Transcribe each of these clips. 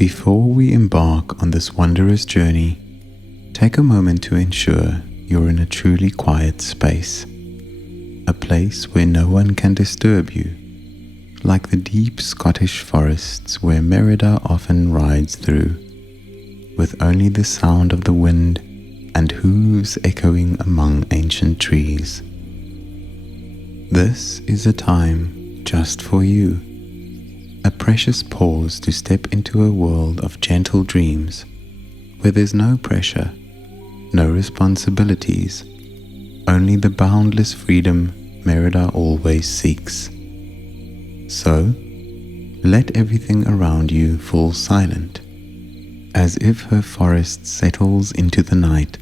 Before we embark on this wondrous journey, take a moment to ensure you're in a truly quiet space, a place where no one can disturb you, like the deep Scottish forests where Merida often rides through, with only the sound of the wind and hooves echoing among ancient trees. This is a time just for you, a precious pause to step into a world of gentle dreams, where there's no pressure, no responsibilities, only the boundless freedom Merida always seeks. So, let everything around you fall silent, as if her forest settles into the night,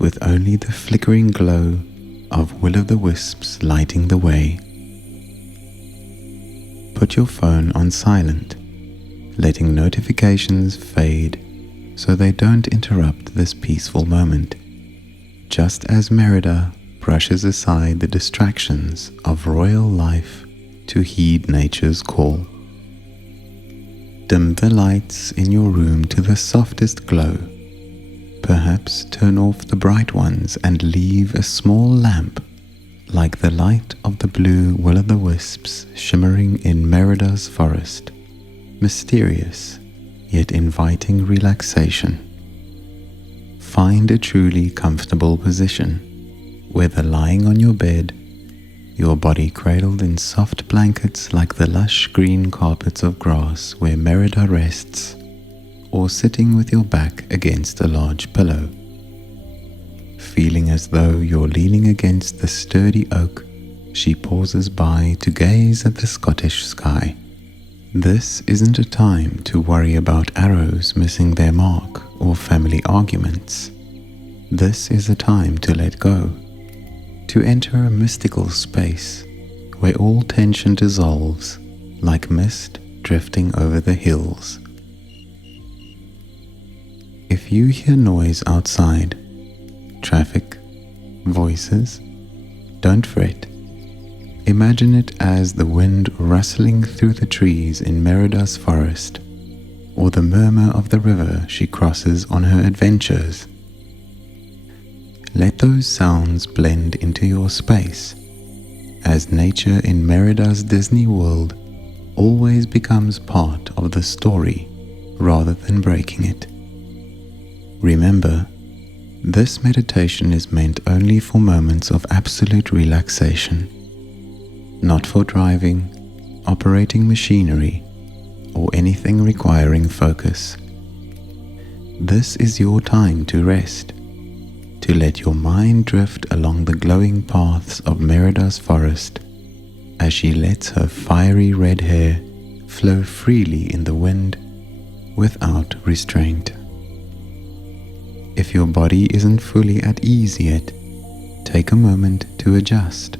with only the flickering glow of will-o'-the-wisps lighting the way. Put your phone on silent, letting notifications fade so they don't interrupt this peaceful moment, just as Merida brushes aside the distractions of royal life to heed nature's call. Dim the lights in your room to the softest glow. Perhaps turn off the bright ones and leave a small lamp, like the light of the blue will-o'-the-wisps shimmering in Merida's forest, mysterious yet inviting relaxation. Find a truly comfortable position, whether lying on your bed, your body cradled in soft blankets like the lush green carpets of grass where Merida rests, or sitting with your back against a large pillow. Feeling as though you're leaning against the sturdy oak, she pauses by to gaze at the Scottish sky. This isn't a time to worry about arrows missing their mark or family arguments. This is a time to let go, to enter a mystical space where all tension dissolves like mist drifting over the hills. If you hear noise outside, traffic, voices, don't fret. Imagine it as the wind rustling through the trees in Merida's forest, or the murmur of the river she crosses on her adventures. Let those sounds blend into your space, as nature in Merida's Disney world always becomes part of the story rather than breaking it. Remember, this meditation is meant only for moments of absolute relaxation, not for driving, operating machinery, or anything requiring focus. This is your time to rest, to let your mind drift along the glowing paths of Merida's forest as she lets her fiery red hair flow freely in the wind without restraint. If your body isn't fully at ease yet, take a moment to adjust.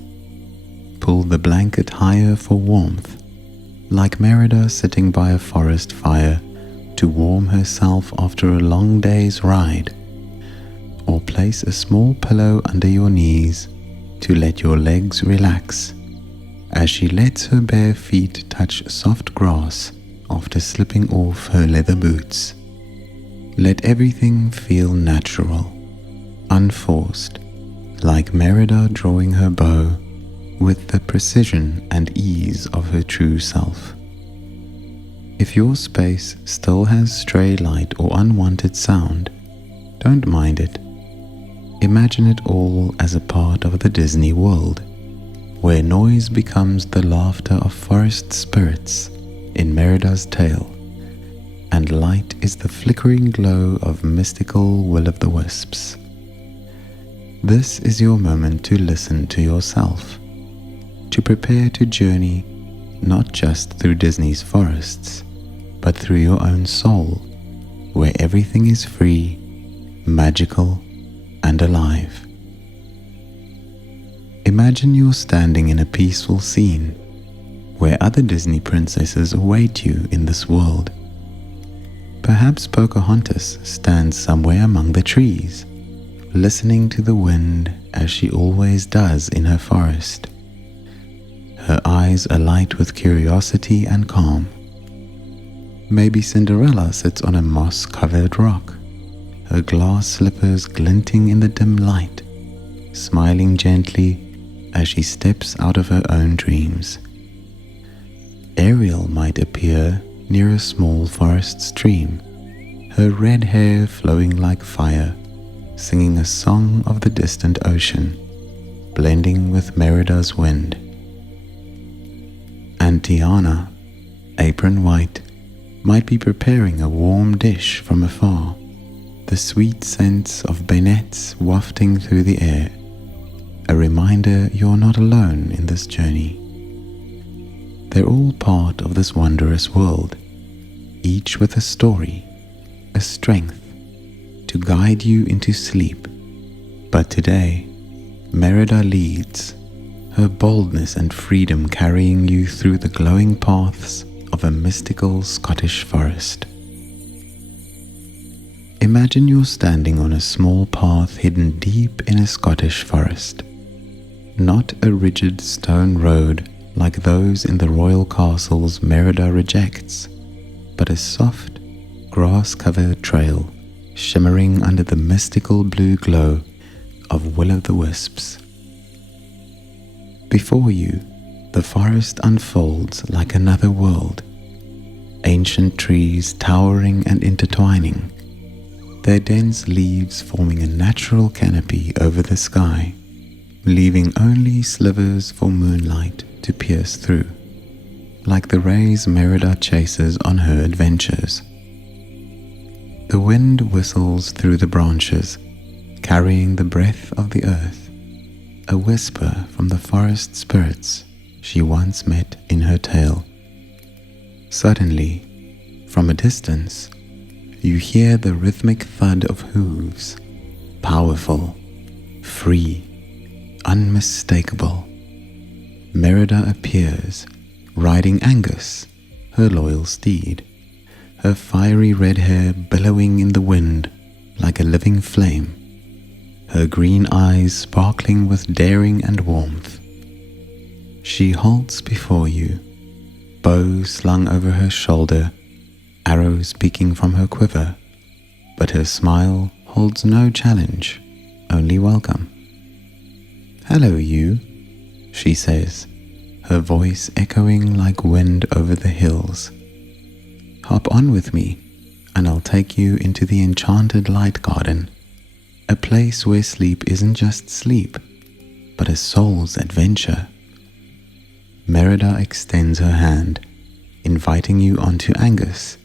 Pull the blanket higher for warmth, like Merida sitting by a forest fire to warm herself after a long day's ride, or place a small pillow under your knees to let your legs relax as she lets her bare feet touch soft grass after slipping off her leather boots. Let everything feel natural, unforced, like Merida drawing her bow with the precision and ease of her true self. If your space still has stray light or unwanted sound, don't mind it. Imagine it all as a part of the Disney world, where noise becomes the laughter of forest spirits in Merida's tale, and light is the flickering glow of mystical will-o'-the-wisps. This is your moment to listen to yourself, to prepare to journey not just through Disney's forests, but through your own soul, where everything is free, magical, and alive. Imagine you're standing in a peaceful scene where other Disney princesses await you in this world. Perhaps Pocahontas stands somewhere among the trees, listening to the wind as she always does in her forest, her eyes alight with curiosity and calm. Maybe Cinderella sits on a moss-covered rock, her glass slippers glinting in the dim light, smiling gently as she steps out of her own dreams. Ariel might appear near a small forest stream, her red hair flowing like fire, singing a song of the distant ocean, blending with Merida's wind. And Tiana, apron white, might be preparing a warm dish from afar, the sweet scents of beignets wafting through the air, a reminder you're not alone in this journey. They're all part of this wondrous world, each with a story, a strength to guide you into sleep. But today, Merida leads, her boldness and freedom carrying you through the glowing paths of a mystical Scottish forest. Imagine you're standing on a small path hidden deep in a Scottish forest. Not a rigid stone road like those in the royal castles Merida rejects, but a soft, grass-covered trail shimmering under the mystical blue glow of will-o'-the-wisps. Before you, the forest unfolds like another world, ancient trees towering and intertwining, their dense leaves forming a natural canopy over the sky, leaving only slivers for moonlight to pierce through, like the rays Merida chases on her adventures. The wind whistles through the branches, carrying the breath of the earth, a whisper from the forest spirits she once met in her tale. Suddenly, from a distance, you hear the rhythmic thud of hooves, powerful, free, unmistakable. Merida appears, riding Angus, her loyal steed, her fiery red hair billowing in the wind like a living flame, her green eyes sparkling with daring and warmth. She halts before you, bow slung over her shoulder, arrows peeking from her quiver, but her smile holds no challenge, only welcome. "Hello, you," she says, her voice echoing like wind over the hills. "Hop on with me, and I'll take you into the Enchanted Light Garden, a place where sleep isn't just sleep, but a soul's adventure." Merida extends her hand, inviting you onto Angus,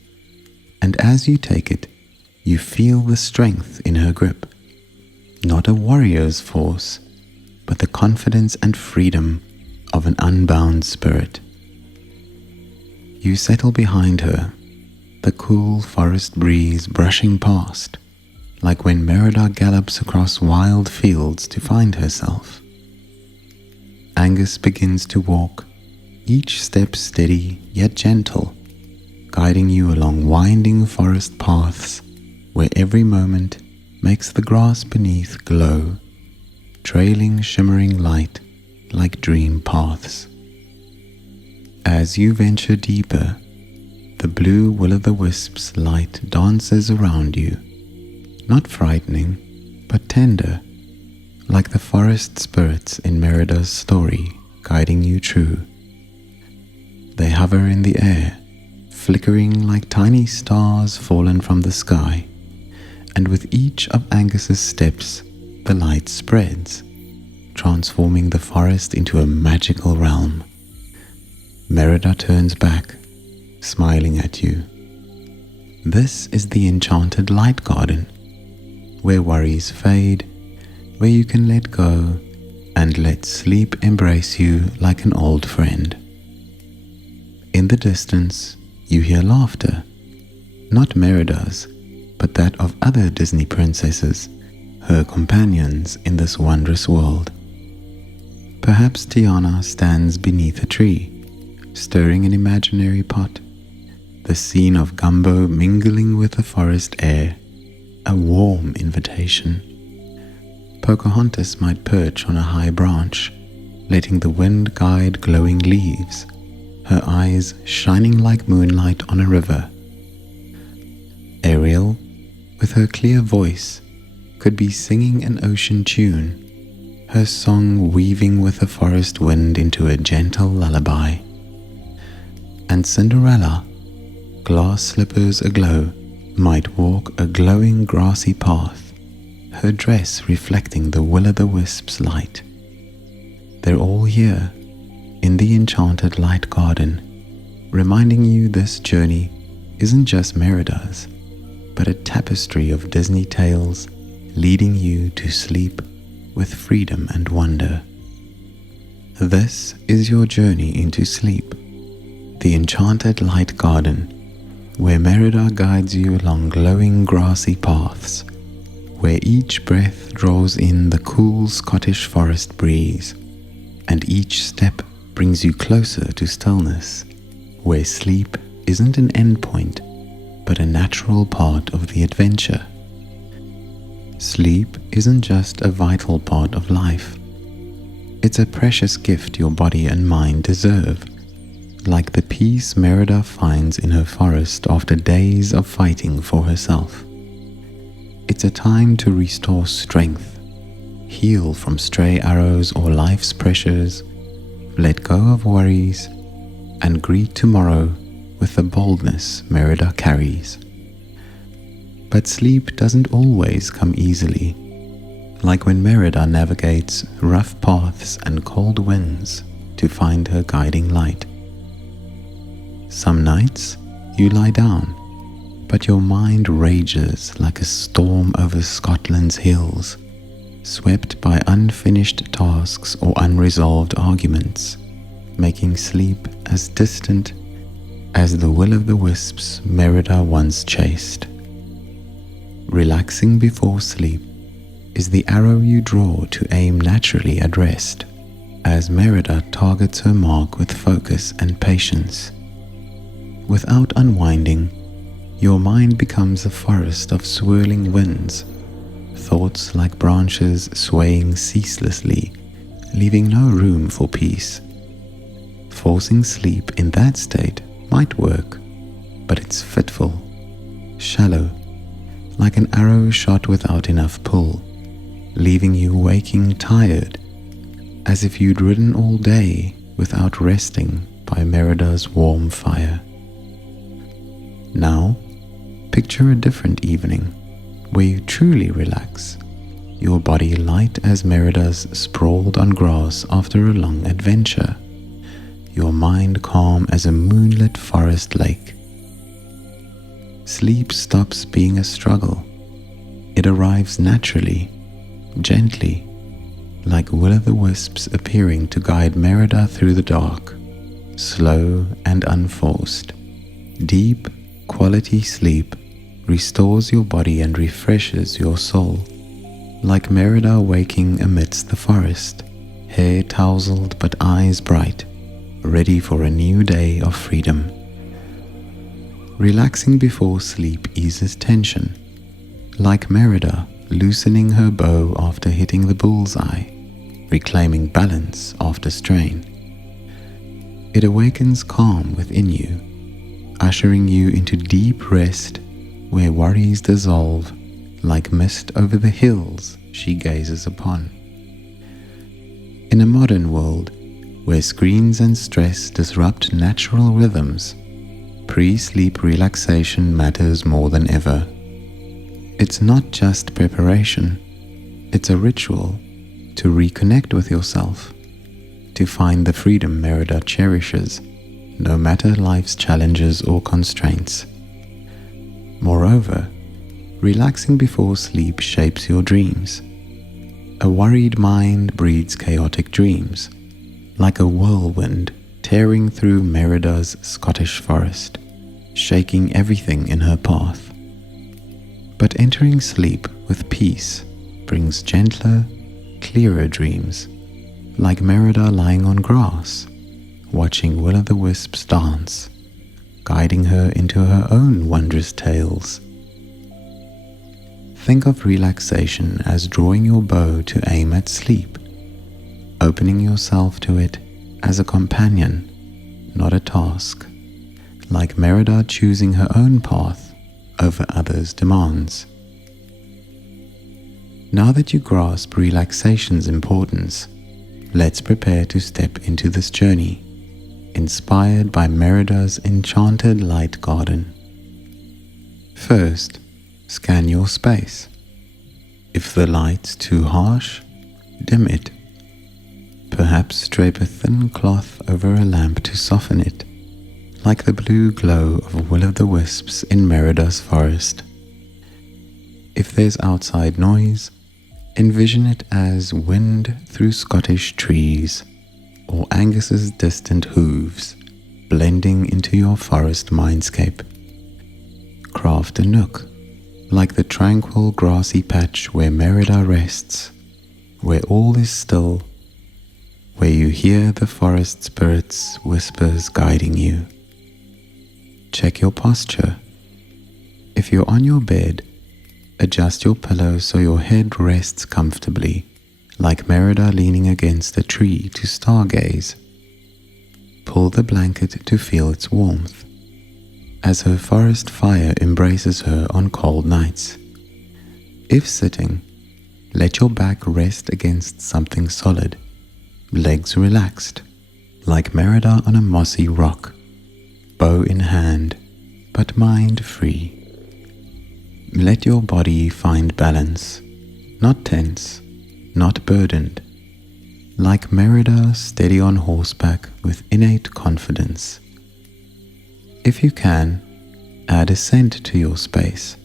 and as you take it, you feel the strength in her grip. Not a warrior's force, but the confidence and freedom of an unbound spirit. You settle behind her, the cool forest breeze brushing past, like when Merida gallops across wild fields to find herself. Angus begins to walk, each step steady yet gentle, guiding you along winding forest paths where every moment makes the grass beneath glow, trailing shimmering light like dream paths. As you venture deeper, the blue will-o'-the-wisps light dances around you, not frightening, but tender, like the forest spirits in Merida's story guiding you true. They hover in the air, flickering like tiny stars fallen from the sky, and with each of Angus's steps, the light spreads, transforming the forest into a magical realm. Merida turns back, smiling at you. This is the Enchanted Light Garden, where worries fade, where you can let go and let sleep embrace you like an old friend. In the distance, you hear laughter, not Merida's, but that of other Disney princesses, her companions in this wondrous world. Perhaps Tiana stands beneath a tree, stirring an imaginary pot, the scene of gumbo mingling with the forest air, a warm invitation. Pocahontas might perch on a high branch, letting the wind guide glowing leaves, her eyes shining like moonlight on a river, with her clear voice, could be singing an ocean tune, her song weaving with the forest wind into a gentle lullaby. And Cinderella, glass slippers aglow, might walk a glowing grassy path, her dress reflecting the will-o'-the-wisp's light. They're all here, in the enchanted light garden, reminding you this journey isn't just Merida's, but a tapestry of Disney tales leading you to sleep with freedom and wonder. This is your journey into sleep, the enchanted light garden, where Merida guides you along glowing grassy paths, where each breath draws in the cool Scottish forest breeze, and each step brings you closer to stillness, where sleep isn't an endpoint, but a natural part of the adventure. Sleep isn't just a vital part of life. It's a precious gift your body and mind deserve, like the peace Merida finds in her forest after days of fighting for herself. It's a time to restore strength, heal from stray arrows or life's pressures, let go of worries, and greet tomorrow with the boldness Merida carries. But sleep doesn't always come easily, like when Merida navigates rough paths and cold winds to find her guiding light. Some nights you lie down, but your mind rages like a storm over Scotland's hills, swept by unfinished tasks or unresolved arguments, making sleep as distant as the will-o'-the-wisps Merida once chased. Relaxing before sleep is the arrow you draw to aim naturally at rest, as Merida targets her mark with focus and patience. Without unwinding, your mind becomes a forest of swirling winds, thoughts like branches swaying ceaselessly, leaving no room for peace. Forcing sleep in that state might work, but it's fitful, shallow, like an arrow shot without enough pull, leaving you waking tired, as if you'd ridden all day without resting by Merida's warm fire. Now, picture a different evening where you truly relax, your body light as Merida's sprawled on grass after a long adventure, your mind calm as a moonlit forest lake. Sleep stops being a struggle. It arrives naturally, gently, like will-o'-the-wisps appearing to guide Merida through the dark, slow and unforced. Deep, quality sleep restores your body and refreshes your soul, like Merida waking amidst the forest, hair tousled but eyes bright, ready for a new day of freedom. Relaxing before sleep eases tension, like Merida loosening her bow after hitting the bullseye, reclaiming balance after strain. It awakens calm within you, ushering you into deep rest where worries dissolve like mist over the hills she gazes upon. In a modern world where screens and stress disrupt natural rhythms, pre-sleep relaxation matters more than ever. It's not just preparation, it's a ritual to reconnect with yourself, to find the freedom Merida cherishes, no matter life's challenges or constraints. Moreover, relaxing before sleep shapes your dreams. A worried mind breeds chaotic dreams, like a whirlwind tearing through Merida's Scottish forest, shaking everything in her path. But entering sleep with peace brings gentler, clearer dreams, like Merida lying on grass, watching will-o'-the-wisps dance, guiding her into her own wondrous tales. Think of relaxation as drawing your bow to aim at sleep, opening yourself to it as a companion, not a task, like Merida choosing her own path over others' demands. Now that you grasp relaxation's importance, let's prepare to step into this journey, inspired by Merida's Enchanted Light Garden. First, scan your space. If the light's too harsh, dim it. Perhaps drape a thin cloth over a lamp to soften it, like the blue glow of will-o'-the-wisps in Merida's forest. If there's outside noise, envision it as wind through Scottish trees, or Angus's distant hooves blending into your forest mindscape. Craft a nook, like the tranquil grassy patch where Merida rests, where all is still, where you hear the forest spirit's whispers guiding you. Check your posture. If you're on your bed, adjust your pillow so your head rests comfortably, like Merida leaning against a tree to stargaze. Pull the blanket to feel its warmth, as her forest fire embraces her on cold nights. If sitting, let your back rest against something solid, legs relaxed, like Merida on a mossy rock, bow in hand, but mind free. Let your body find balance, not tense, not burdened, like Merida steady on horseback with innate confidence. If you can, add a scent to your space,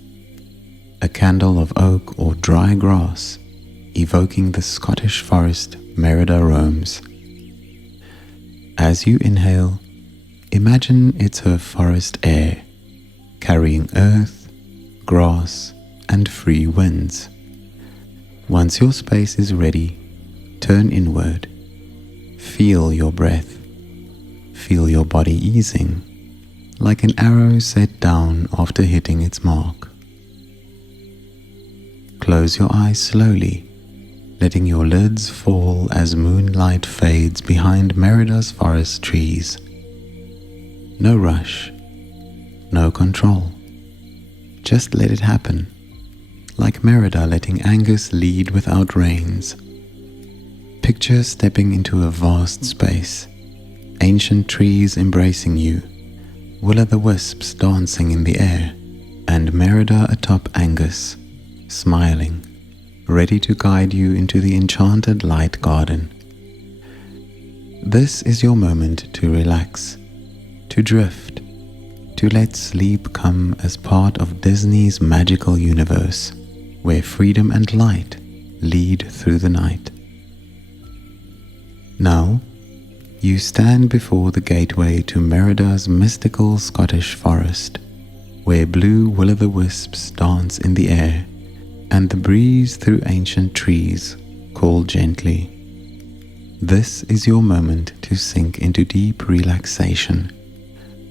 a candle of oak or dry grass, evoking the Scottish forest Merida roams. As you inhale, imagine it's her forest air, carrying earth, grass, and free winds. Once your space is ready, turn inward. Feel your breath. Feel your body easing, like an arrow set down after hitting its mark. Close your eyes slowly, letting your lids fall as moonlight fades behind Merida's forest trees. No rush, no control. Just let it happen, like Merida letting Angus lead without reins. Picture stepping into a vast space, ancient trees embracing you, will-o'-the-wisps dancing in the air, and Merida atop Angus, smiling, ready to guide you into the enchanted light garden. This is your moment to relax, to drift, to let sleep come as part of Disney's magical universe, where freedom and light lead through the night. Now, you stand before the gateway to Merida's mystical Scottish forest, where blue will-o'-the-wisps dance in the air, and the breeze through ancient trees call gently. This is your moment to sink into deep relaxation,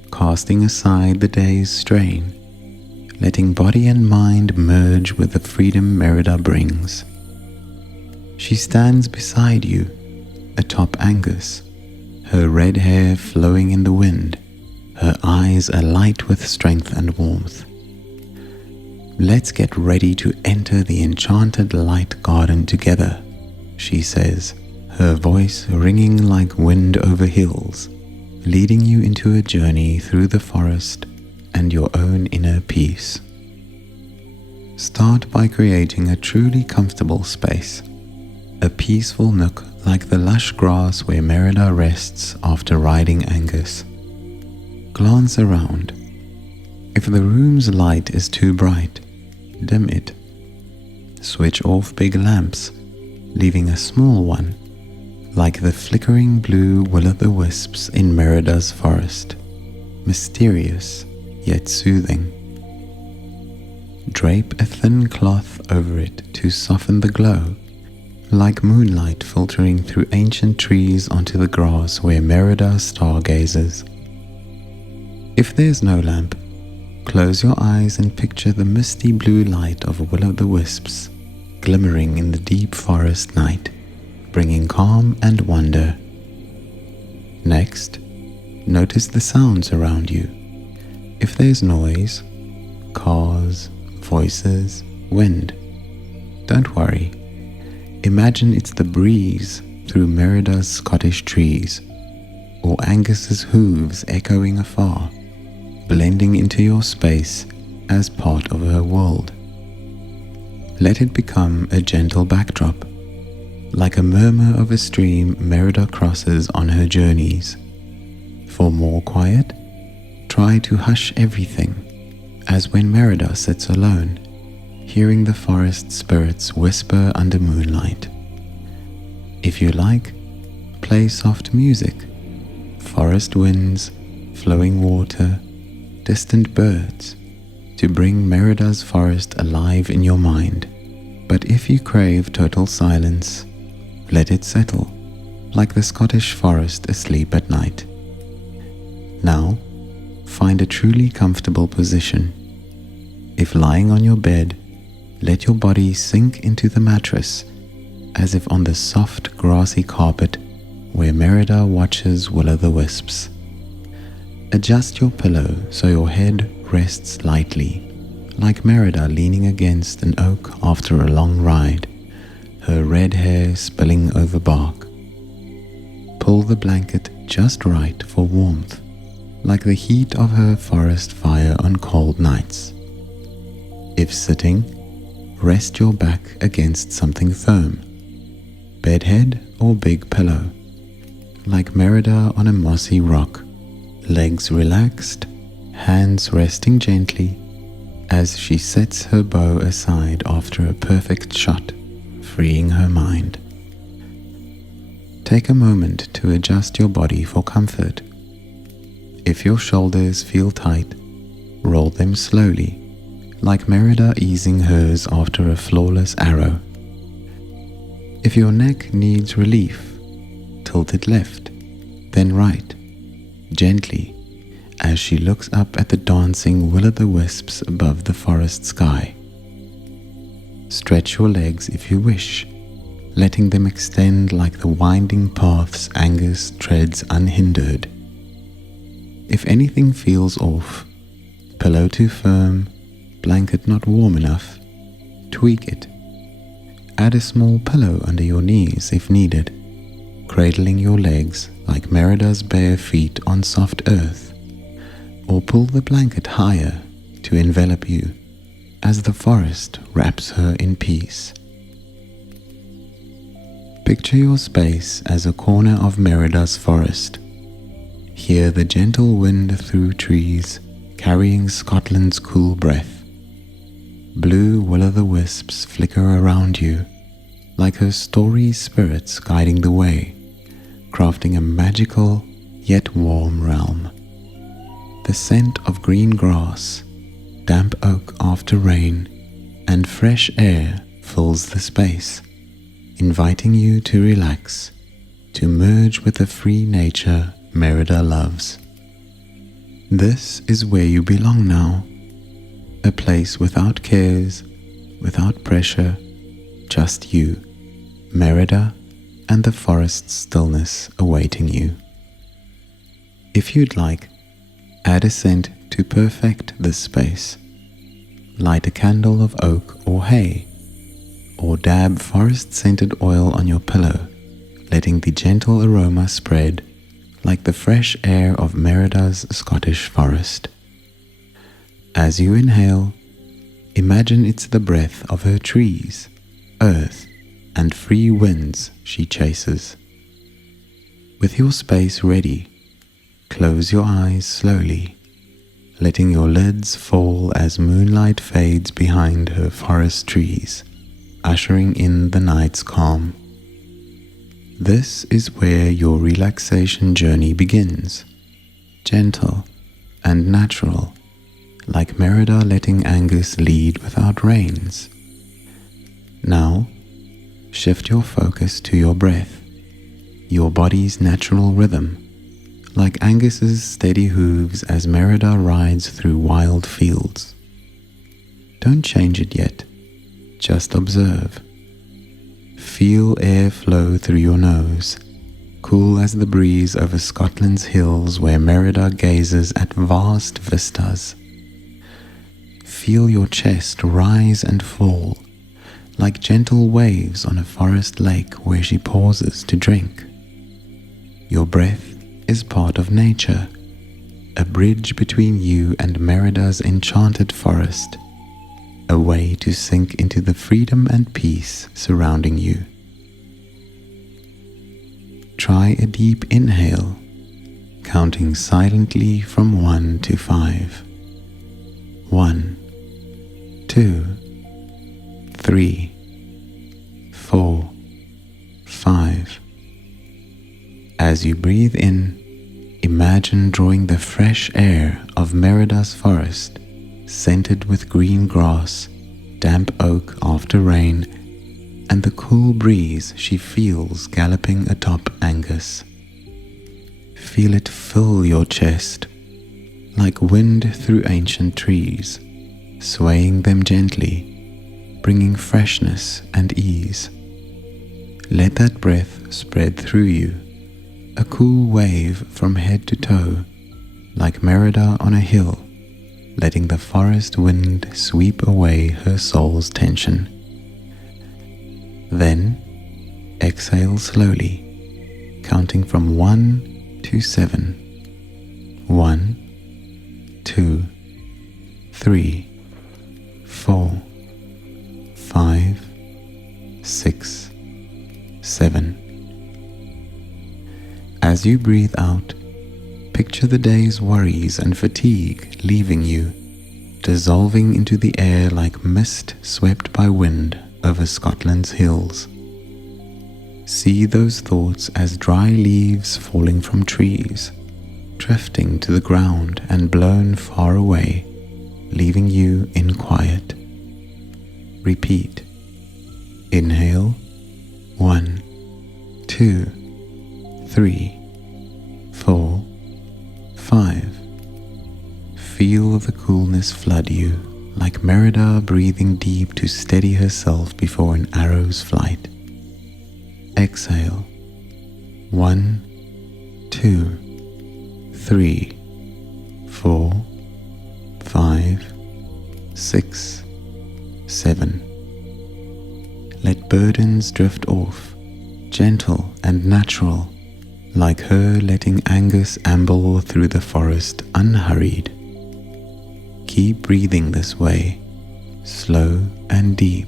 casting aside the day's strain, letting body and mind merge with the freedom Merida brings. She stands beside you, atop Angus, her red hair flowing in the wind, her eyes alight with strength and warmth. "Let's get ready to enter the enchanted light garden together," she says, her voice ringing like wind over hills, leading you into a journey through the forest and your own inner peace. Start by creating a truly comfortable space, a peaceful nook like the lush grass where Merida rests after riding Angus. Glance around. If the room's light is too bright, dim it. Switch off big lamps, leaving a small one, like the flickering blue will-o'-the-wisps in Merida's forest, mysterious yet soothing. Drape a thin cloth over it to soften the glow, like moonlight filtering through ancient trees onto the grass where Merida stargazes. If there's no lamp, close your eyes and picture the misty blue light of will-o'-the-wisps glimmering in the deep forest night, bringing calm and wonder. Next, notice the sounds around you. If there's noise, cars, voices, wind, Don't worry. Imagine it's the breeze through Merida's Scottish trees, or Angus's hooves echoing afar, blending into your space as part of her world. Let it become a gentle backdrop, like a murmur of a stream Merida crosses on her journeys. For more quiet, try to hush everything, as when Merida sits alone, hearing the forest spirits whisper under moonlight. If you like, play soft music, forest winds, flowing water, distant birds, to bring Merida's forest alive in your mind. But if you crave total silence, let it settle, like the Scottish forest asleep at night. Now, find a truly comfortable position. If lying on your bed, let your body sink into the mattress, as if on the soft grassy carpet where Merida watches will-o'-the-wisps. Adjust your pillow so your head rests lightly, like Merida leaning against an oak after a long ride, her red hair spilling over bark. Pull the blanket just right for warmth, like the heat of her forest fire on cold nights. If sitting, rest your back against something firm, bedhead or big pillow, like Merida on a mossy rock, legs relaxed, hands resting gently as she sets her bow aside after a perfect shot, freeing her mind. Take a moment to adjust your body for comfort. If your shoulders feel tight, roll them slowly, like Merida easing hers after a flawless arrow. If your neck needs relief, tilt it left, then right, gently, as she looks up at the dancing will-o'-the-wisps above the forest sky. Stretch your legs if you wish, letting them extend like the winding paths Angus treads unhindered. If anything feels off, pillow too firm, blanket not warm enough, tweak it. Add a small pillow under your knees if needed, cradling your legs like Merida's bare feet on soft earth, or pull the blanket higher to envelop you as the forest wraps her in peace. Picture your space as a corner of Merida's forest. Hear the gentle wind through trees, carrying Scotland's cool breath. Blue will-o'-the-wisps flicker around you, like her story spirits guiding the way, crafting a magical yet warm realm. The scent of green grass, damp oak after rain, and fresh air fills the space, inviting you to relax, to merge with the free nature Merida loves. This is where you belong now, a place without cares, without pressure, just you, Merida, and the forest's stillness awaiting you. If you'd like, add a scent to perfect this space. Light a candle of oak or hay, or dab forest-scented oil on your pillow, letting the gentle aroma spread like the fresh air of Merida's Scottish forest. As you inhale, imagine it's the breath of her trees, earth, and free winds she chases. With your space ready, close your eyes slowly, letting your lids fall as moonlight fades behind her forest trees, ushering in the night's calm. This is where your relaxation journey begins, gentle and natural, like Merida letting Angus lead without reins. Now, shift your focus to your breath, your body's natural rhythm, like Angus's steady hooves as Merida rides through wild fields. Don't change it yet, just observe. Feel air flow through your nose, cool as the breeze over Scotland's hills where Merida gazes at vast vistas. Feel your chest rise and fall, like gentle waves on a forest lake where she pauses to drink. Your breath is part of nature, a bridge between you and Merida's enchanted forest, a way to sink into the freedom and peace surrounding you. Try a deep inhale, counting silently from 1 to 5. 1, 2, 3, 4, 5. As you breathe in, imagine drawing the fresh air of Merida's forest, scented with green grass, damp oak after rain, and the cool breeze she feels galloping atop Angus. Feel it fill your chest, like wind through ancient trees, swaying them gently, bringing freshness and ease. Let that breath spread through you, a cool wave from head to toe, like Merida on a hill, letting the forest wind sweep away her soul's tension. Then, exhale slowly, counting from 1 to 7. 1, 2, 3, 4, 5, 6, 7. As you breathe out, picture the day's worries and fatigue leaving you, dissolving into the air like mist swept by wind over Scotland's hills. See those thoughts as dry leaves falling from trees, drifting to the ground and blown far away, leaving you in quiet. Repeat. Inhale. 1, 2, 3, 4, 5. Feel the coolness flood you, like Merida breathing deep to steady herself before an arrow's flight. Exhale. 1, 2, 3, 4, 5, 6, 7. Let burdens drift off, gentle and natural, like her letting Angus amble through the forest unhurried. Keep breathing this way, slow and deep,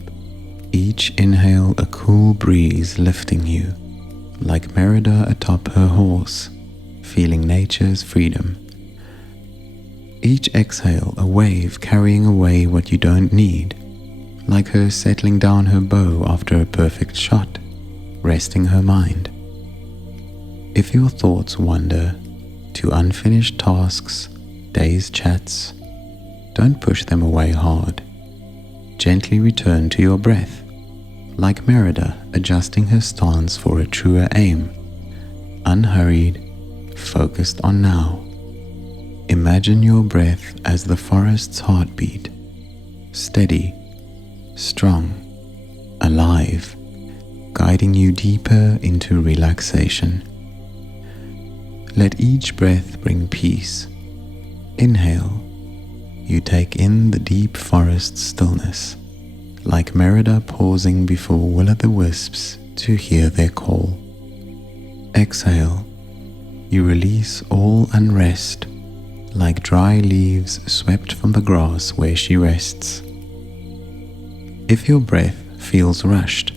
each inhale a cool breeze lifting you, like Merida atop her horse, feeling nature's freedom. Each exhale a wave carrying away what you don't need, like her settling down her bow after a perfect shot, resting her mind. If your thoughts wander to unfinished tasks, day's chats, don't push them away hard. Gently return to your breath, like Merida adjusting her stance for a truer aim, unhurried, focused on now. Imagine your breath as the forest's heartbeat, steady, strong, alive, guiding you deeper into relaxation. Let each breath bring peace. Inhale. You take in the deep forest stillness, like Merida pausing before will-o'-the-wisps to hear their call. Exhale. You release all unrest, like dry leaves swept from the grass where she rests. If your breath feels rushed,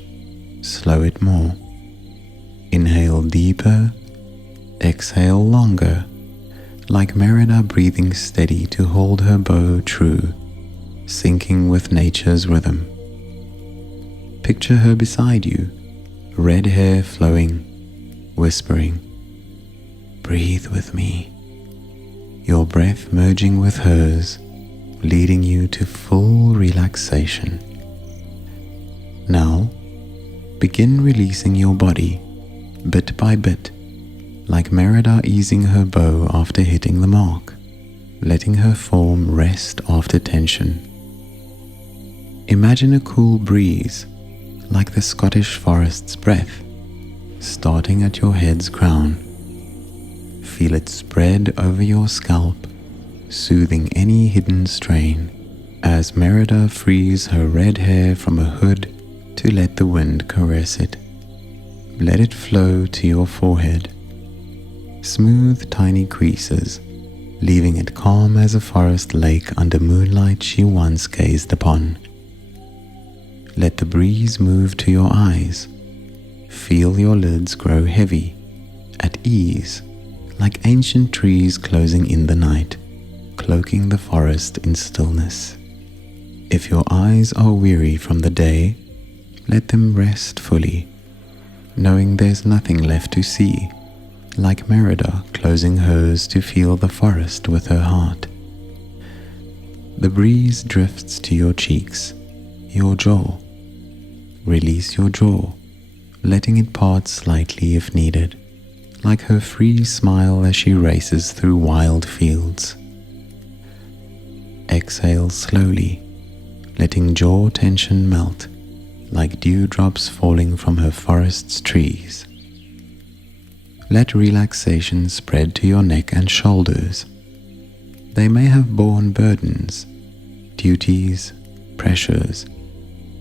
slow it more. Inhale deeper, exhale longer, like Merida breathing steady to hold her bow true, syncing with nature's rhythm. Picture her beside you, red hair flowing, whispering, "Breathe with me," your breath merging with hers, leading you to full relaxation. Now, begin releasing your body, bit by bit, like Merida easing her bow after hitting the mark, letting her form rest after tension. Imagine a cool breeze, like the Scottish forest's breath, starting at your head's crown. Feel it spread over your scalp, soothing any hidden strain, as Merida frees her red hair from a hood to let the wind caress it. Let it flow to your forehead. Smooth tiny creases, leaving it calm as a forest lake under moonlight she once gazed upon. Let the breeze move to your eyes. Feel your lids grow heavy, at ease, like ancient trees closing in the night, cloaking the forest in stillness. If your eyes are weary from the day, let them rest fully, knowing there's nothing left to see, like Merida closing hers to feel the forest with her heart. The breeze drifts to your cheeks, your jaw. Release your jaw, letting it part slightly if needed, like her free smile as she races through wild fields. Exhale slowly, letting jaw tension melt, like dewdrops falling from her forest's trees. Let relaxation spread to your neck and shoulders. They may have borne burdens, duties, pressures,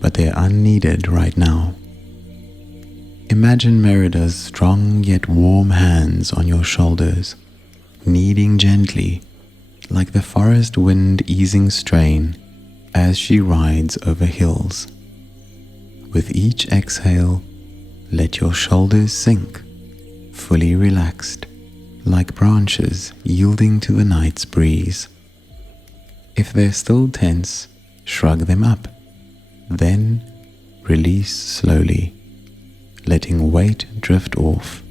but they're unneeded right now. Imagine Merida's strong yet warm hands on your shoulders, kneading gently, like the forest wind easing strain as she rides over hills. With each exhale, let your shoulders sink, fully relaxed, like branches yielding to the night's breeze. If they're still tense, shrug them up. Then release slowly, letting weight drift off,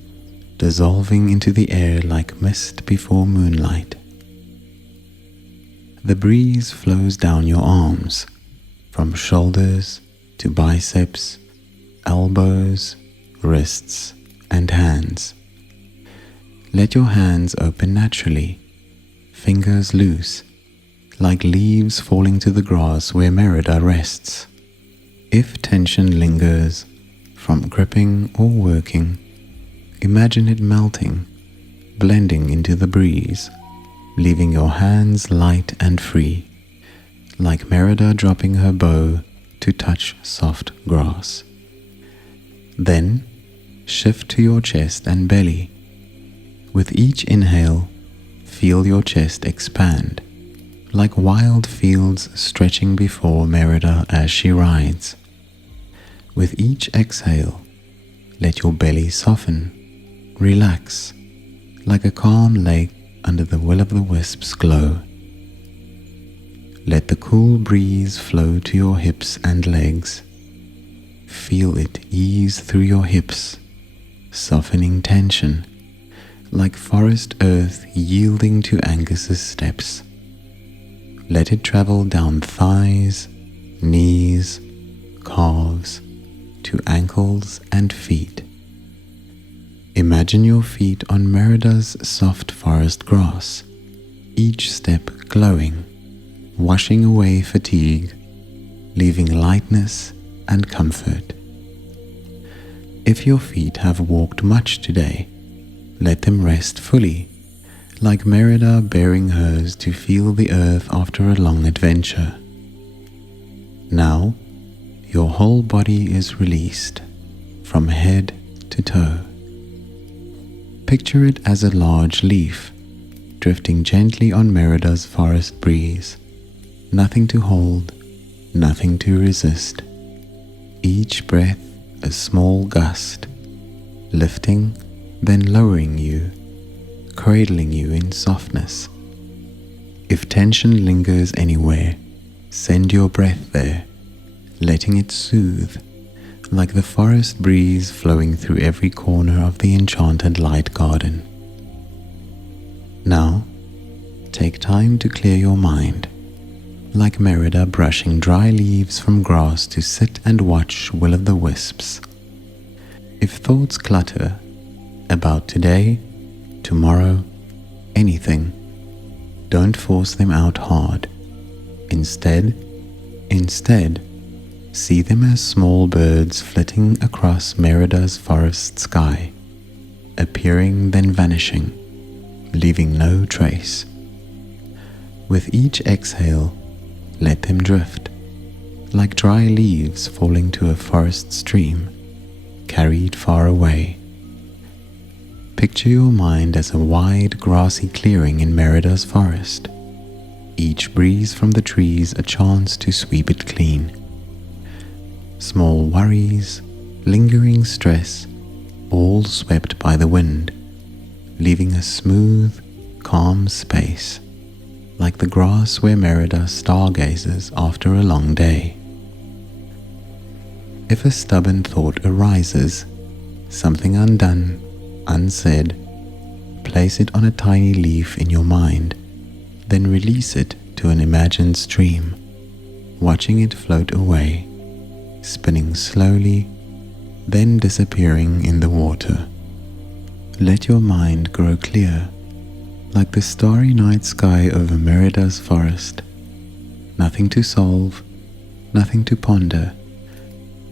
dissolving into the air like mist before moonlight. The breeze flows down your arms, from shoulders to biceps, elbows, wrists, and hands. Let your hands open naturally, fingers loose, like leaves falling to the grass where Merida rests. If tension lingers, from gripping or working, imagine it melting, blending into the breeze, leaving your hands light and free, like Merida dropping her bow to touch soft grass. Then, shift to your chest and belly. With each inhale, feel your chest expand, like wild fields stretching before Merida as she rides. With each exhale, let your belly soften, relax, like a calm lake under the will-o'-the-wisp's glow. Let the cool breeze flow to your hips and legs. Feel it ease through your hips, softening tension, like forest earth yielding to Angus's steps. Let it travel down thighs, knees, calves, to ankles and feet. Imagine your feet on Merida's soft forest grass, each step glowing, washing away fatigue, leaving lightness and comfort. If your feet have walked much today, let them rest fully, like Merida bearing hers to feel the earth after a long adventure. Now, your whole body is released, from head to toe. Picture it as a large leaf, drifting gently on Merida's forest breeze. Nothing to hold, nothing to resist. Each breath a small gust, lifting, then lowering you, cradling you in softness. If tension lingers anywhere, send your breath there, letting it soothe, like the forest breeze flowing through every corner of the enchanted light garden. Now, take time to clear your mind, like Merida brushing dry leaves from grass to sit and watch will-o'-the-wisps. If thoughts clutter about today, tomorrow, anything, don't force them out hard. Instead, see them as small birds flitting across Merida's forest sky, appearing then vanishing, leaving no trace. With each exhale, let them drift, like dry leaves falling to a forest stream, carried far away. Picture your mind as a wide grassy clearing in Merida's forest, each breeze from the trees a chance to sweep it clean. Small worries, lingering stress, all swept by the wind, leaving a smooth, calm space, like the grass where Merida stargazes after a long day. If a stubborn thought arises, something undone, unsaid, place it on a tiny leaf in your mind, then release it to an imagined stream, watching it float away, spinning slowly, then disappearing in the water. Let your mind grow clear, like the starry night sky over Merida's forest. Nothing to solve, nothing to ponder,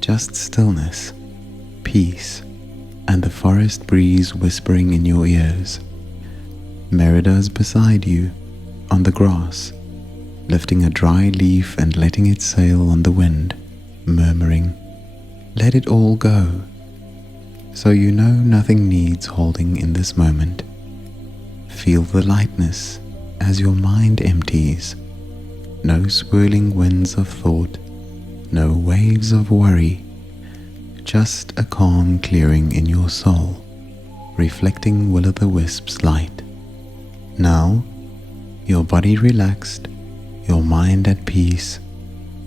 just stillness, peace, and the forest breeze whispering in your ears. Merida's beside you, on the grass, lifting a dry leaf and letting it sail on the wind, murmuring, "Let it all go." So you know nothing needs holding in this moment. Feel the lightness as your mind empties. No swirling winds of thought, no waves of worry, just a calm clearing in your soul, reflecting will-o'-the-wisp's light. Now, your body relaxed, your mind at peace,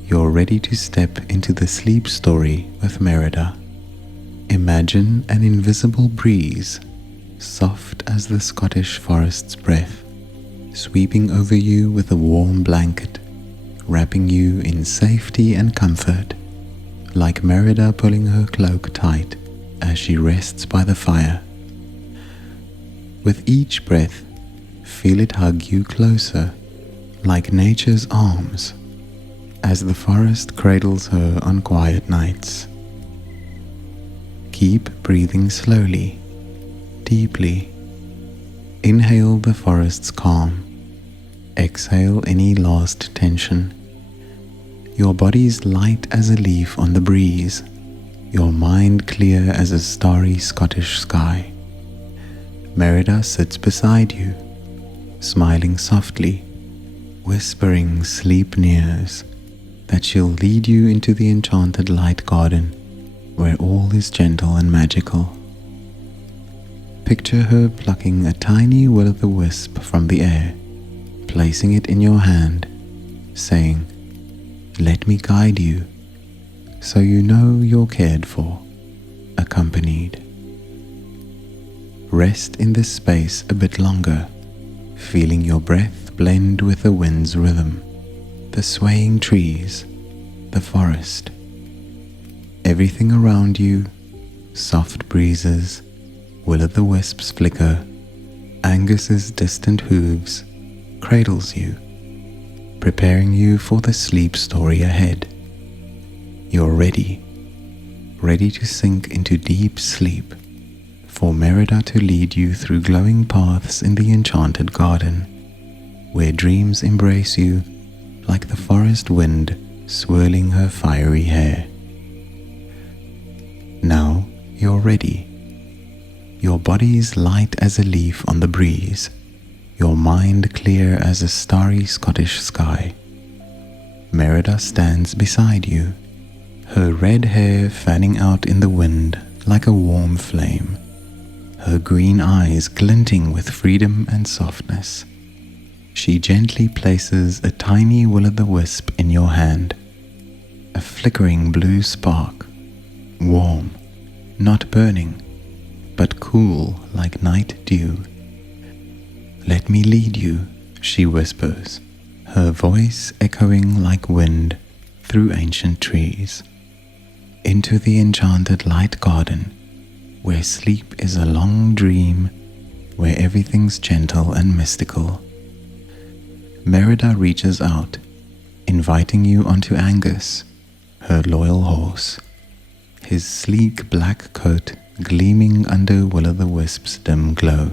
you're ready to step into the sleep story with Merida. Imagine an invisible breeze, soft as the Scottish forest's breath, sweeping over you with a warm blanket, wrapping you in safety and comfort, like Merida pulling her cloak tight as she rests by the fire. With each breath, feel it hug you closer, like nature's arms, as the forest cradles her on quiet nights. Keep breathing slowly, deeply. Inhale the forest's calm. Exhale any last tension. Your body's light as a leaf on the breeze, your mind clear as a starry Scottish sky. Merida sits beside you, smiling softly, whispering sleep nears, that she'll lead you into the enchanted light garden, where all is gentle and magical. Picture her plucking a tiny will-o'-the-wisp from the air, placing it in your hand, saying, "Let me guide you," so you know you're cared for, accompanied. Rest in this space a bit longer, feeling your breath blend with the wind's rhythm, the swaying trees, the forest. Everything around you, soft breezes, will-o'-the-wisps flicker, Angus's distant hooves, cradles you, preparing you for the sleep story ahead. You're ready to sink into deep sleep, for Merida to lead you through glowing paths in the enchanted garden, where dreams embrace you like the forest wind swirling her fiery hair. Now you're ready. Your body's light as a leaf on the breeze, your mind clear as a starry Scottish sky. Merida stands beside you, her red hair fanning out in the wind like a warm flame, her green eyes glinting with freedom and softness. She gently places a tiny will-o'-the-wisp in your hand, a flickering blue spark, warm, not burning, but cool like night dew. "Let me lead you," she whispers, her voice echoing like wind through ancient trees, into the enchanted light garden, where sleep is a long dream, where everything's gentle and mystical. Merida reaches out, inviting you onto Angus, her loyal horse, his sleek black coat gleaming under will-o'-the-wisp's dim glow.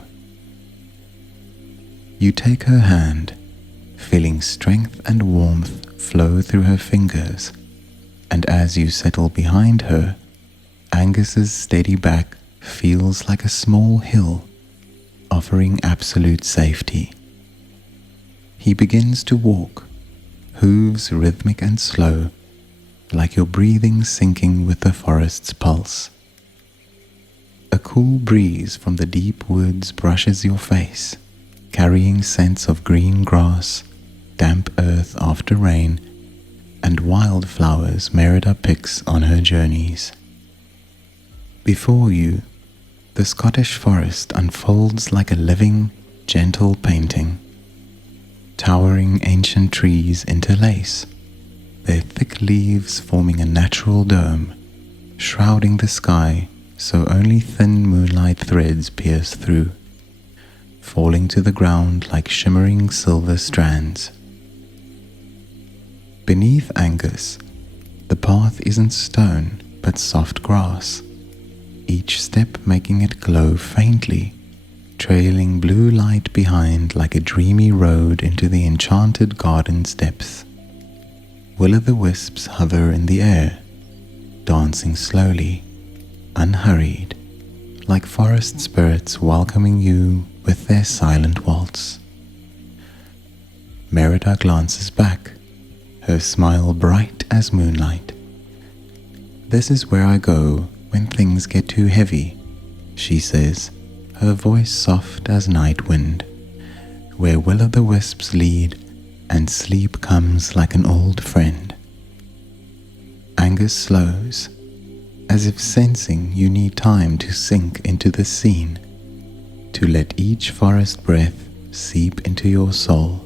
You take her hand, feeling strength and warmth flow through her fingers, and as you settle behind her, Angus's steady back feels like a small hill, offering absolute safety. He begins to walk, hooves rhythmic and slow, like your breathing syncing with the forest's pulse. A cool breeze from the deep woods brushes your face, carrying scents of green grass, damp earth after rain, and wildflowers Merida picks on her journeys. Before you, the Scottish forest unfolds like a living, gentle painting. Towering ancient trees interlace, their thick leaves forming a natural dome, shrouding the sky so only thin moonlight threads pierce through, falling to the ground like shimmering silver strands. Beneath Angus, the path isn't stone but soft grass, each step making it glow faintly, trailing blue light behind like a dreamy road into the enchanted garden's depths. Will-o'-the-wisps hover in the air, dancing slowly, unhurried, like forest spirits welcoming you with their silent waltz. Merida glances back, her smile bright as moonlight. "This is where I go when things get too heavy," she says, her voice soft as night wind, "where will-o'-the-wisps lead and sleep comes like an old friend." Angus slows, as if sensing you need time to sink into the scene, to let each forest breath seep into your soul.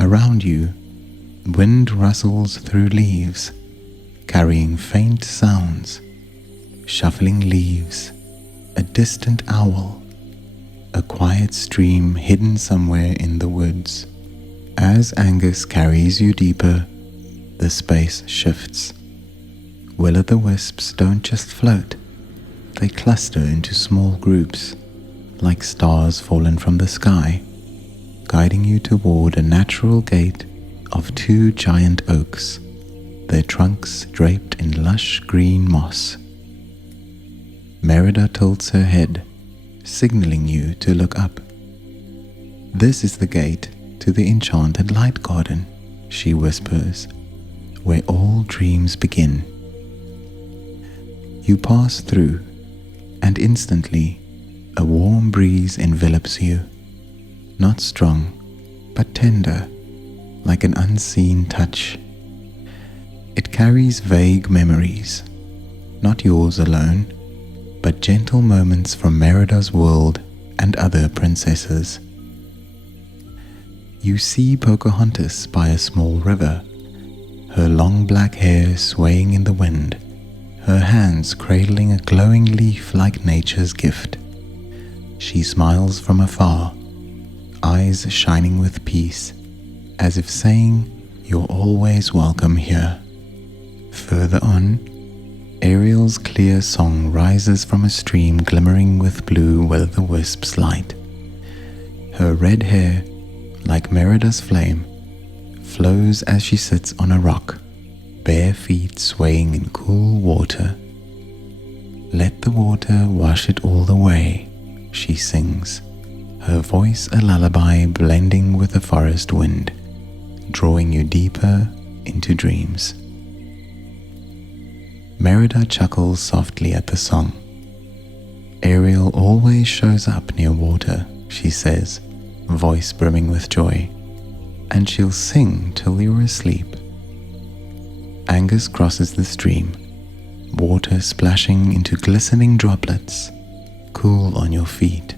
Around you, wind rustles through leaves, carrying faint sounds, shuffling leaves, a distant owl, a quiet stream hidden somewhere in the woods. As Angus carries you deeper, the space shifts. Will-o'-the-wisps don't just float, they cluster into small groups, like stars fallen from the sky, guiding you toward a natural gate of 2 giant oaks, their trunks draped in lush green moss. Merida tilts her head, signaling you to look up. "This is the gate to the Enchanted Light Garden," she whispers, "where all dreams begin." You pass through, and instantly a warm breeze envelops you, not strong, but tender, like an unseen touch. It carries vague memories, not yours alone, but gentle moments from Merida's world and other princesses. You see Pocahontas by a small river, her long black hair swaying in the wind, her hands cradling a glowing leaf like nature's gift. She smiles from afar, eyes shining with peace, as if saying, "You're always welcome here." Further on, Ariel's clear song rises from a stream glimmering with blue will-o'-the-wisp's light. Her red hair, like Merida's flame, flows as she sits on a rock, bare feet swaying in cool water. "Let the water wash it all away," she sings, her voice a lullaby blending with the forest wind, drawing you deeper into dreams. Merida chuckles softly at the song. "Ariel always shows up near water," she says, voice brimming with joy, "and she'll sing till you're asleep." Angus crosses the stream, water splashing into glistening droplets, cool on your feet,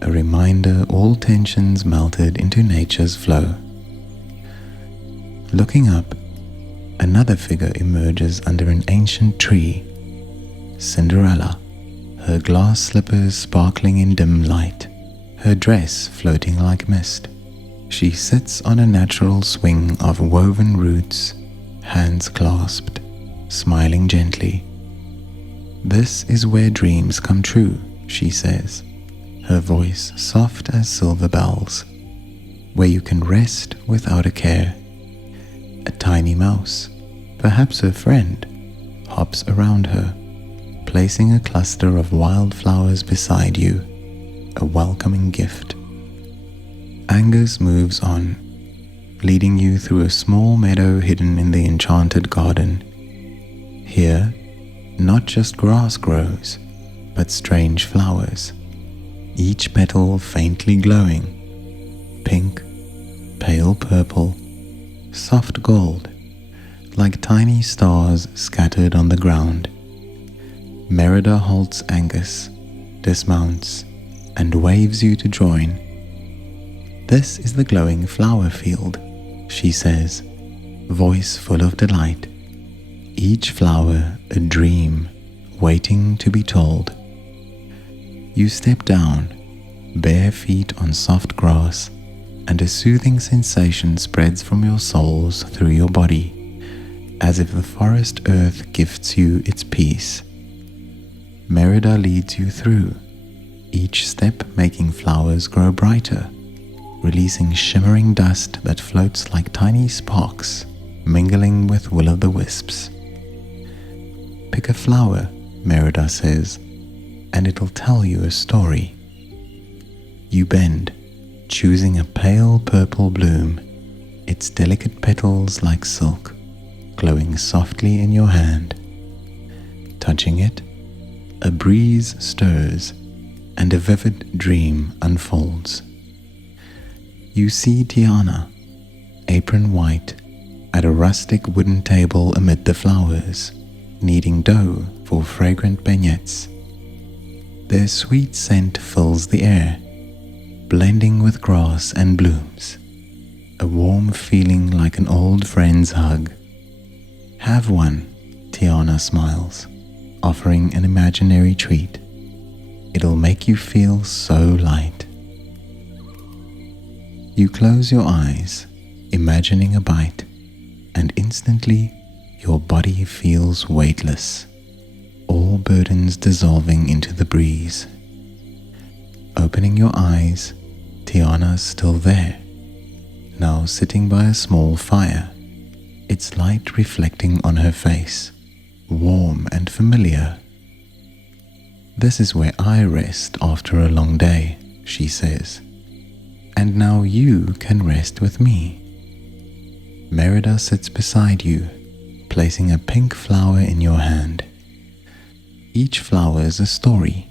a reminder all tensions melted into nature's flow. Looking up, another figure emerges under an ancient tree, Cinderella, her glass slippers sparkling in dim light, her dress floating like mist. She sits on a natural swing of woven roots, hands clasped, smiling gently. "This is where dreams come true," she says, her voice soft as silver bells, "where you can rest without a care." A tiny mouse, Perhaps her friend hops around her, placing a cluster of wildflowers beside you, a welcoming gift. Angus moves on, leading you through a small meadow hidden in the Enchanted garden. Here, not just grass grows, but strange flowers, each petal faintly glowing, pink, pale purple, soft gold, like tiny stars scattered on the ground. Merida halts Angus, dismounts, and waves you to join. "This is the glowing flower field," she says, voice full of delight. Each flower a dream waiting to be told. You step down, bare feet on soft grass, and a soothing sensation spreads from your soles through your body, as if the forest earth gifts you its peace. Merida leads you through, each step making flowers grow brighter, releasing shimmering dust that floats like tiny sparks, mingling with will-o'-the-wisps. "Pick a flower," Merida says, "and it'll tell you a story." You bend, choosing a pale purple bloom, its delicate petals like silk, glowing softly in your hand. Touching it, a breeze stirs, and a vivid dream unfolds. You see Tiana, apron white, at a rustic wooden table amid the flowers, kneading dough for fragrant beignets. Their sweet scent fills the air, blending with grass and blooms, a warm feeling like an old friend's hug. "Have one," Tiana smiles, offering an imaginary treat. "It'll make you feel so light." You close your eyes, imagining a bite, and instantly your body feels weightless, all burdens dissolving into the breeze. Opening your eyes, Tiana's still there, now sitting by a small fire, its light reflecting on her face, warm and familiar. "This is where I rest after a long day," she says, "and now you can rest with me." Merida sits beside you, placing a pink flower in your hand. "Each flower is a story,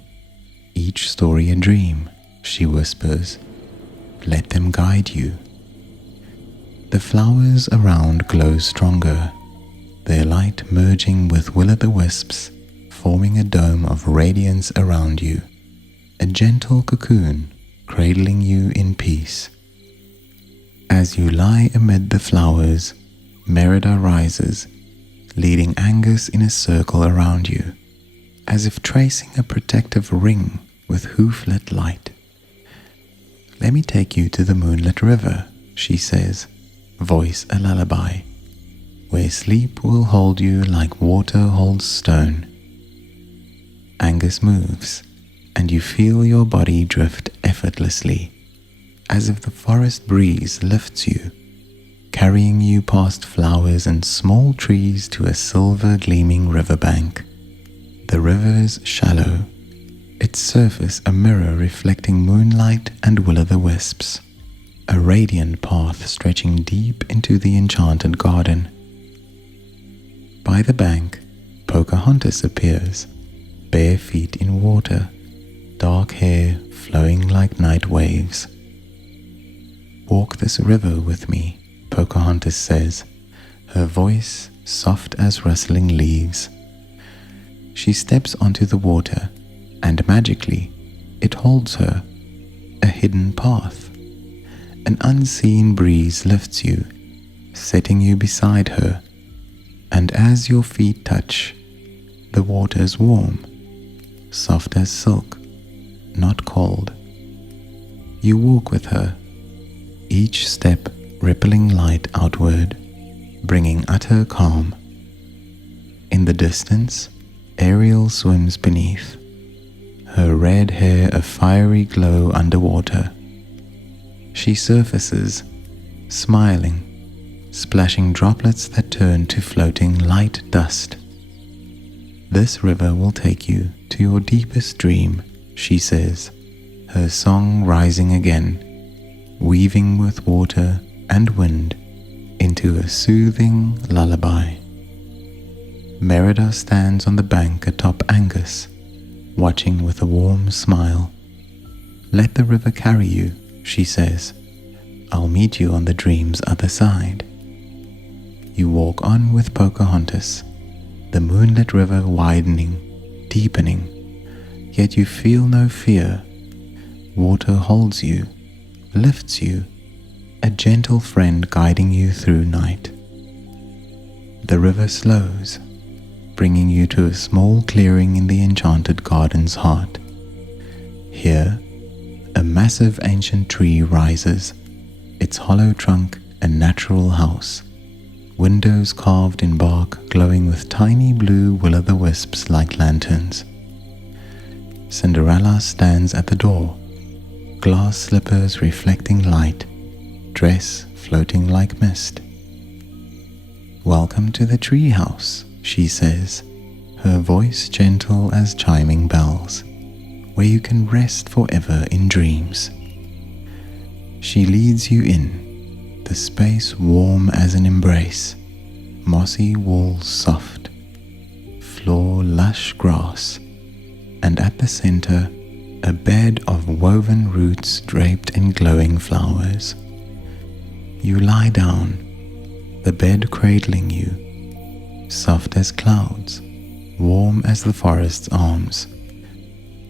each story a dream," she whispers. "Let them guide you." The flowers around glow stronger, their light merging with will-o'-the-wisps, forming a dome of radiance around you, a gentle cocoon cradling you in peace. As you lie amid the flowers, Merida rises, leading Angus in a circle around you, as if tracing a protective ring with hoof-lit light. "Let me take you to the moonlit river," she says, voice a lullaby, "where sleep will hold you like water holds stone." Angus moves, and you feel your body drift effortlessly, as if the forest breeze lifts you, carrying you past flowers and small trees to a silver gleaming riverbank. The river is shallow, its surface a mirror reflecting moonlight and will-o'-the-wisps, a radiant path stretching deep into the Enchanted garden. By the bank, Pocahontas appears, bare feet in water, dark hair flowing like night waves. "Walk this river with me," Pocahontas says, her voice soft as rustling leaves. She steps onto the water, and magically, it holds her, a hidden path. An unseen breeze lifts you, setting you beside her, and as your feet touch, the water's warm, soft as silk, not cold. You walk with her, each step rippling light outward, bringing utter calm. In the distance, Ariel swims beneath, her red hair a fiery glow underwater. She surfaces, smiling, splashing droplets that turn to floating light dust. This river will take you to your deepest dream, she says, her song rising again, weaving with water and wind into a soothing lullaby. Merida stands on the bank atop Angus, watching with a warm smile. Let the river carry you, she says. I'll meet you on the dream's other side. You walk on with Pocahontas, the moonlit river widening, deepening, yet you feel no fear. Water holds you, lifts you, a gentle friend guiding you through night. The river slows, bringing you to a small clearing in the Enchanted Garden's heart. Here, a massive ancient tree rises, its hollow trunk a natural house, windows carved in bark glowing with tiny blue will-o'-the-wisps like lanterns. Cinderella stands at the door, glass slippers reflecting light, dress floating like mist. Welcome to the tree house, she says, her voice gentle as chiming bells, where you can rest forever in dreams. She leads you in, the space warm as an embrace, mossy walls soft, floor lush grass, and at the center, a bed of woven roots draped in glowing flowers. You lie down, the bed cradling you, soft as clouds, warm as the forest's arms.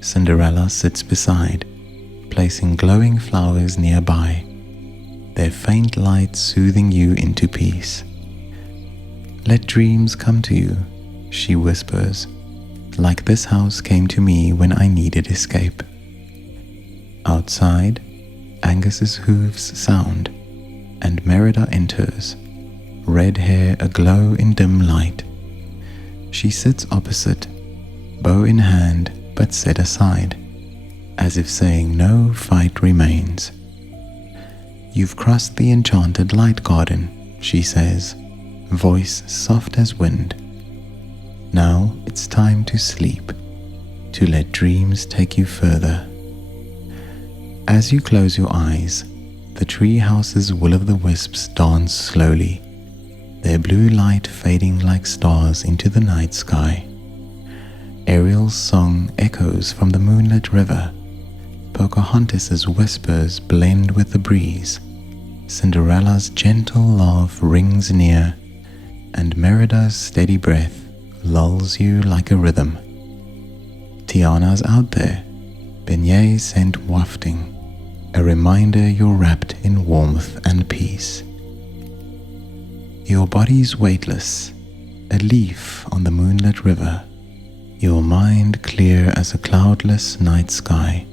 Cinderella sits beside, placing glowing flowers nearby, their faint light soothing you into peace. Let dreams come to you, she whispers, like this house came to me when I needed escape. Outside, Angus's hooves sound, and Merida enters, red hair aglow in dim light. She sits opposite, bow in hand but set aside, as if saying no fight remains. You've crossed the enchanted light garden, she says, voice soft as wind. Now it's time to sleep, to let dreams take you further. As you close your eyes, the tree house's will-o'-the-wisps dance slowly, their blue light fading like stars into the night sky. Ariel's song echoes from the moonlit river. Pocahontas's whispers blend with the breeze. Cinderella's gentle laugh rings near, and Merida's steady breath lulls you like a rhythm. Tiana's out there, beignet scent wafting, a reminder you're wrapped in warmth and peace. Your body's weightless, a leaf on the moonlit river, your mind clear as a cloudless night sky.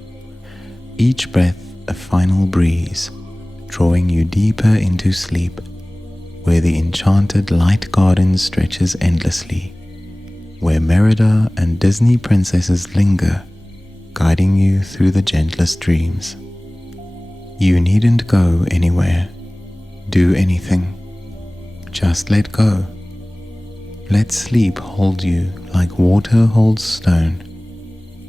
Each breath a final breeze, drawing you deeper into sleep, where the enchanted light garden stretches endlessly, where Merida and Disney princesses linger, guiding you through the gentlest dreams. You needn't go anywhere, do anything. Just let go. Let sleep hold you like water holds stone,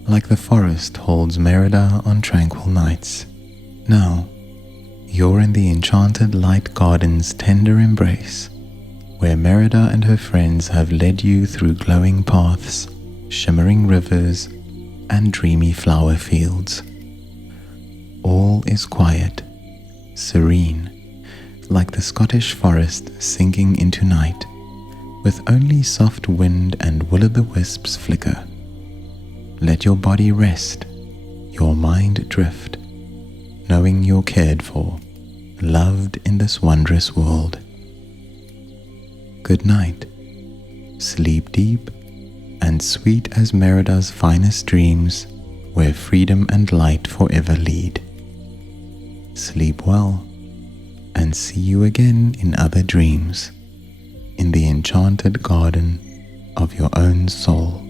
like the forest holds Merida on tranquil nights. Now, you're in the enchanted light garden's tender embrace, where Merida and her friends have led you through glowing paths, shimmering rivers, and dreamy flower fields. All is quiet, serene, like the Scottish forest sinking into night, with only soft wind and will-o'-the-wisps flicker. Let your body rest, your mind drift, knowing you're cared for, loved in this wondrous world. Good night. Sleep deep and sweet as Merida's finest dreams, where freedom and light forever lead. Sleep well, and see you again in other dreams, in the enchanted garden of your own soul.